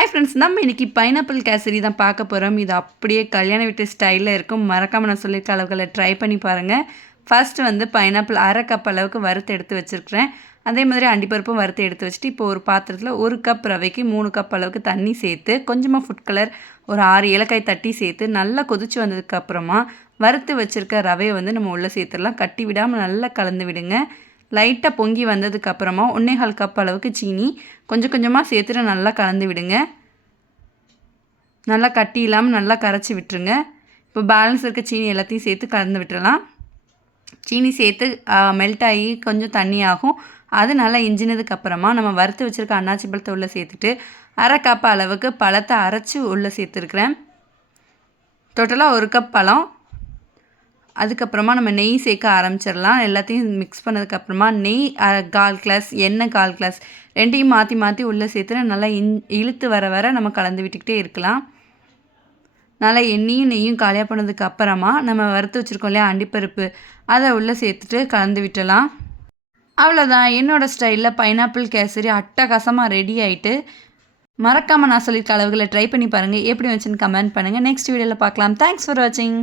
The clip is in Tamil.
ஹாய் ஃப்ரெண்ட்ஸ், நம்ம இன்றைக்கி பைனாப்பிள் கேசரி தான் பார்க்க போகிறோம். இது அப்படியே கல்யாண வீட்டு ஸ்டைலில் இருக்கும். மறக்காமல் நான் சொல்லியிருக்க அளவுகளை ட்ரை பண்ணி பாருங்கள். ஃபர்ஸ்ட்டு வந்து பைனாப்பிள் 1/2 கப் அளவுக்கு வறுத்து எடுத்து வச்சுருக்கிறேன். அதே மாதிரி அண்டிப்பருப்பும் வறுத்து எடுத்து வச்சுட்டு, இப்போ ஒரு பாத்திரத்தில் 1 கப் ரவைக்கு 3 கப் அளவுக்கு தண்ணி சேர்த்து, கொஞ்சமாக ஃபுட் கலர், ஒரு 6 ஏலக்காய் தட்டி சேர்த்து நல்லா கொதிச்சு வந்ததுக்கப்புறமா வறுத்து வச்சுருக்க ரவையை வந்து நம்ம உள்ளே சேர்த்துடலாம். கட்டி விடாமல் நல்லா கலந்து விடுங்க. லைட்டாக பொங்கி வந்ததுக்கப்புறமா 1/4 கப் அளவுக்கு சீனி கொஞ்சம் கொஞ்சமாக சேர்த்துட்டு நல்லா கலந்து விடுங்க. நல்லா கட்டி இல்லாமல் நல்லா கரைச்சி விட்டுருங்க. இப்போ பேலன்ஸ் இருக்க சீனி எல்லாத்தையும் சேர்த்து கலந்து விட்டுறலாம். சீனி சேர்த்து மெல்ட் ஆகி கொஞ்சம் தண்ணி ஆகும். அது நல்லா இஞ்சினதுக்கப்புறமா நம்ம வறுத்து வச்சுருக்க அன்னாச்சி பழத்தை உள்ளே சேர்த்துட்டு 1/2 கப் அளவுக்கு பழத்தை அரைச்சி உள்ளே சேர்த்துருக்குறேன். டோட்டலாக 1 கப் பழம். அதுக்கப்புறமா நம்ம நெய் சேர்க்க ஆரம்பிச்சிடலாம். எல்லாத்தையும் மிக்ஸ் பண்ணதுக்கப்புறமா நெய் 1/4 கிளாஸ், எண்ணெய் 1/4 கிளாஸ், ரெண்டையும் மாற்றி மாற்றி உள்ளே சேர்த்துட்டு நல்லா இழுத்து வர நம்ம கலந்து விட்டுக்கிட்டே இருக்கலாம். நல்லா எண்ணெயும் நெய்யும் காலியாக பண்ணதுக்கு அப்புறமா நம்ம வறுத்து வச்சுருக்கோம் இல்லையா அண்டிப்பருப்பு, அதை உள்ளே சேர்த்துட்டு கலந்து விட்டுலாம். அவ்வளோதான், என்னோடய ஸ்டைலில் பைனாப்பிள் கேசரி அட்டகாசமாக ரெடி ஆகிட்டு. மறக்காமல் நான் சொல்லியிருக்க அளவுகளை ட்ரை பண்ணி பாருங்கள். எப்படி வந்துச்சுன்னு கமெண்ட் பண்ணுங்கள். நெக்ஸ்ட் வீடியோவில் பார்க்கலாம். தேங்க்ஸ் ஃபார் வாட்சிங்.